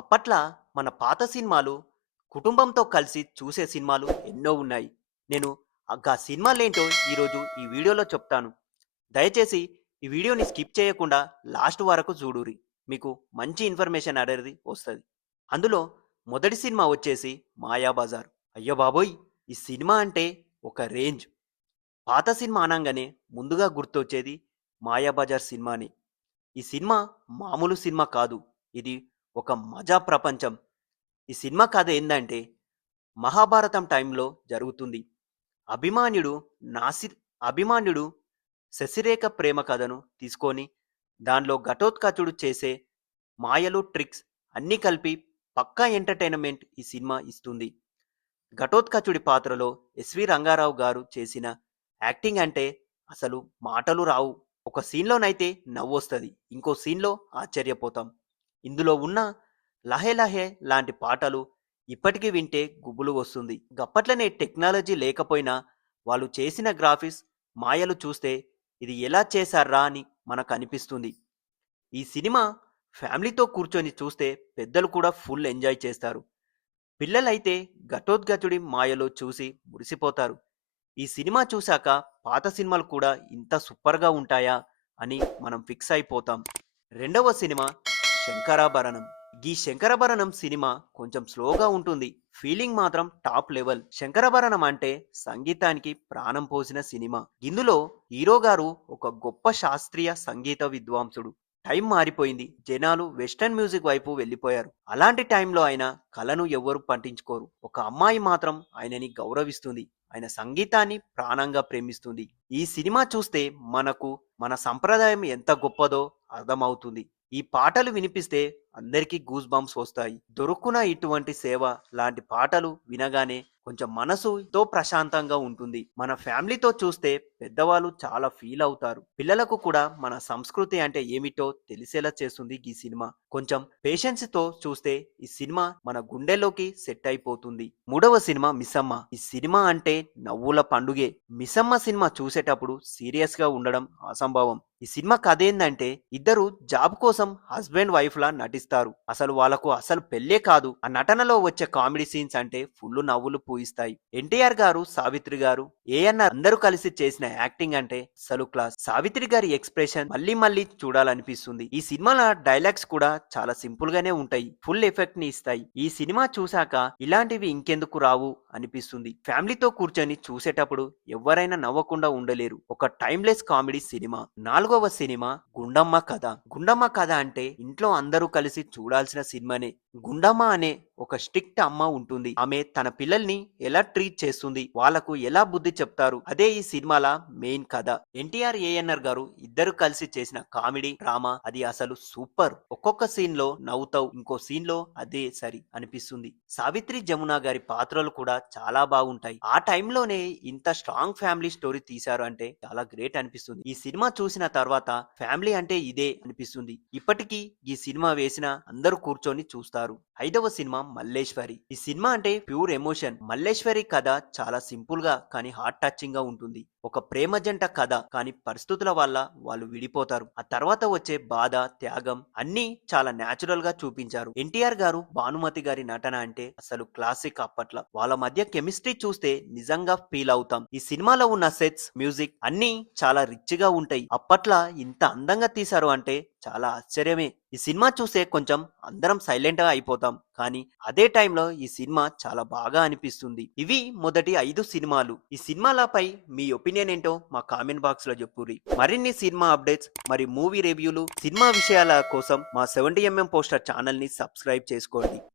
అప్పట్ల మన పాత సినిమాలు కుటుంబంతో కలిసి చూసే సినిమాలు ఎన్నో ఉన్నాయి. నేను గా సినిమాలేంటో ఈరోజు ఈ వీడియోలో చెప్తాను. దయచేసి ఈ వీడియోని స్కిప్ చేయకుండా లాస్ట్ వరకు చూడుర్రి. మీకు మంచి ఇన్ఫర్మేషన్ అనేది వస్తది. అందులో మొదటి సినిమా వచ్చేసి 'మాయాబజార్'. అయ్య బాబోయ్! ఈ సినిమా అంటే ఒక రేంజ్. పాత సినిమా అనంగానే ముందుగా గుర్తొచ్చేది 'మాయాబజార్' సినిమానే. ఈ సినిమా మామూలు సినిమా కాదు. ఇది ఒక మజా ప్రపంచం. ఈ సినిమా కథ ఏందంటే మహాభారతం టైంలో జరుగుతుంది. అభిమాన్యుడు నాసిర్ అభిమాన్యుడు శశిరేఖ ప్రేమ కథను తీసుకొని దానిలో ఘటోత్కచుడు చేసే మాయలు, ట్రిక్స్ అన్నీ కలిపి పక్కా ఎంటర్‌టైన్‌మెంట్ ఈ సినిమా ఇస్తుంది. ఘటోత్కచుడి పాత్రలో ఎస్వి రంగారావు గారు చేసిన యాక్టింగ్ అంటే అసలు మాటలు రావు. ఒక సీన్‌లోనైతే నవ్వొస్తది. ఇంకో సీన్‌లో ఆశ్చర్యపోతాం. ఇందులో ఉన్న 'లహే లహే' లాంటి పాటలు ఇప్పటికీ వింటే గుబులు వస్తుంది. గప్పట్లనే టెక్నాలజీ లేకపోయినా వాళ్ళు చేసిన గ్రాఫిక్స్, మాయలు చూస్తే ఇది ఎలా చేశార్రా అని మనకనిపిస్తుంది. ఈ సినిమా ఫ్యామిలీతో కూర్చొని చూస్తే పెద్దలు కూడా ఫుల్ ఎంజాయ్ చేస్తారు. పిల్లలైతే ఘటోత్కచుడి మాయలో చూసి మురిసిపోతారు. ఈ సినిమా చూశాక పాత సినిమాలు కూడా ఇంత సూపర్‌గా ఉంటాయా అని మనం ఫిక్స్ అయిపోతాం. రెండవ సినిమా 'శంకరాభరణం'. ఈ 'శంకరాభరణం' సినిమా కొంచెం స్లోగా ఉంటుంది. ఫీలింగ్ మాత్రం టాప్ లెవెల్. 'శంకరాభరణం' అంటే సంగీతానికి ప్రాణం పోసిన సినిమా. ఇందులో హీరో గారు ఒక గొప్ప శాస్త్రీయ సంగీత విద్వాంసుడు. టైం మారిపోయింది. జనాలు వెస్టర్న్ మ్యూజిక్ వైపు వెళ్ళిపోయారు. అలాంటి టైంలో ఆయన కళను ఎవ్వరు పట్టించుకోరు. ఒక అమ్మాయి మాత్రం ఆయనని గౌరవిస్తుంది. ఆయన సంగీతాన్ని ప్రాణంగా ప్రేమిస్తుంది. ఈ సినిమా చూస్తే మనకు మన సంప్రదాయం ఎంత గొప్పదో అర్థమవుతుంది. ఈ పాటలు వినిపిస్తే అందరికీ గూస్ బంప్స్ వస్తాయి. దొరుకున ఇటువంటి సేవ లాంటి పాటలు వినగానే కొంచెం మనసు ఎంతో ప్రశాంతంగా ఉంటుంది. మన ఫ్యామిలీతో చూస్తే పెద్దవాళ్ళు చాలా ఫీల్ అవుతారు. పిల్లలకు కూడా మన సంస్కృతి అంటే ఏమిటో తెలిసేలా చేస్తుంది ఈ సినిమా. కొంచెం పేషెన్స్ తో చూస్తే ఈ సినిమా మన గుండెల్లోకి సెట్ అయిపోతుంది. మూడవ సినిమా 'మిస్సమ్మ'. ఈ సినిమా అంటే నవ్వుల పండుగే. 'మిస్సమ్మ' సినిమా చూసేటప్పుడు సీరియస్ గా ఉండడం అసంభవం. ఈ సినిమా కథ ఏందంటే ఇద్దరు జాబ్ కోసం హస్బెండ్ వైఫ్ లా నటిస్తారు. అసలు వాళ్ళకు అసలు పెళ్ళే కాదు. ఆ నటనలో వచ్చే కామెడీ సీన్స్ అంటే ఫుల్ నవ్వులు పూయిస్తాయి. ఎన్టీఆర్ గారు, సావిత్రి గారు, ఏఎన్ఆర్ అందరూ కలిసి చేసిన యాక్టింగ్ అంటే అసలు క్లాస్. సావిత్రి గారి ఎక్స్ప్రెషన్ మళ్ళీ మళ్ళీ చూడాలనిపిస్తుంది. ఈ సినిమాల డైలాగ్స్ కూడా చాలా సింపుల్ గానే ఉంటాయి. ఫుల్ ఎఫెక్ట్ ని ఇస్తాయి. ఈ సినిమా చూశాక ఇలాంటివి ఇంకెందుకు రావు అనిపిస్తుంది. ఫ్యామిలీతో కూర్చొని చూసేటప్పుడు ఎవరైనా నవ్వకుండా ఉండలేరు. ఒక టైమ్లెస్ కామెడీ సినిమా. నాలుగవ సినిమా 'గుండమ్మ కథ'. గుండమ్మ కథ అంటే ఇంట్లో అందరూ కలిసి చూడాల్సిన సినిమానే. గుండమ్మ అనే ఒక స్ట్రిక్ట్ అమ్మ ఉంటుంది. ఆమె తన పిల్లల్ని ఎలా ట్రీట్ చేస్తుంది, వాళ్ళకు ఎలా బుద్ధి చెప్తారు, అదే ఈ సినిమాల మెయిన్ కథ. ఎన్టీఆర్, ఏఎన్ఆర్ గారు ఇద్దరు కలిసి చేసిన కామెడీ డ్రామా అది అసలు సూపర్. ఒక్కొక్క సీన్ లో నవ్వుతావు, ఇంకో సీన్ లో అదే సరి అనిపిస్తుంది. సావిత్రి, జమున గారి పాత్రలు కూడా చాలా బాగుంటాయి. ఆ టైంలోనే ఇంత స్ట్రాంగ్ ఫ్యామిలీ స్టోరీ తీశారు అంటే చాలా గ్రేట్ అనిపిస్తుంది. ఈ సినిమా చూసిన తర్వాత ఫ్యామిలీ అంటే ఇదే అనిపిస్తుంది. ఇప్పటికీ ఈ సినిమా వేసిన అందరూ కూర్చొని చూస్తారు. ఐదవ సినిమా 'మల్లేశ్వరి'. ఈ సినిమా అంటే ప్యూర్ ఎమోషన్. మల్లేశ్వరి కథ చాలా సింపుల్ గా కానీ హార్ట్ టచింగ్ గా ఉంటుంది. ఒక ప్రేమ జంట కథ, కానీ పరిస్థితుల వల్ల వాళ్ళు విడిపోతారు. ఆ తర్వాత వచ్చే బాధ, త్యాగం అన్నీ చాలా న్యాచురల్ గా చూపించారు. ఎన్టీఆర్ గారు, భానుమతి గారి నటన అంటే అసలు క్లాసిక్. అప్పట్ల వాళ్ళ మధ్య కెమిస్ట్రీ చూస్తే నిజంగా ఫీల్ అవుతాం. ఈ సినిమాలో ఉన్న సెట్స్, మ్యూజిక్ అన్నీ చాలా రిచ్ గా ఉంటాయి. అప్పట్ల ఇంత అందంగా తీశారు అంటే చాలా ఆశ్చర్యమే. ఈ సినిమా చూసే కొంచెం అందరం సైలెంట్ గా అయిపోతాం, కానీ అదే టైంలో ఈ సినిమా చాలా బాగా అనిపిస్తుంది. ఇవి మొదటి 5 సినిమాలు. ఈ సినిమాలపై మీ ఒపీనియన్ ఏంటో మా కామెంట్ బాక్స్ లో చెప్పుర్రి. మరిన్ని సినిమా అప్డేట్స్ మరి మూవీ రివ్యూలు, సినిమా విషయాల కోసం మా 70mm పోస్టర్ ఛానల్ ని సబ్స్క్రైబ్ చేసుకోండి.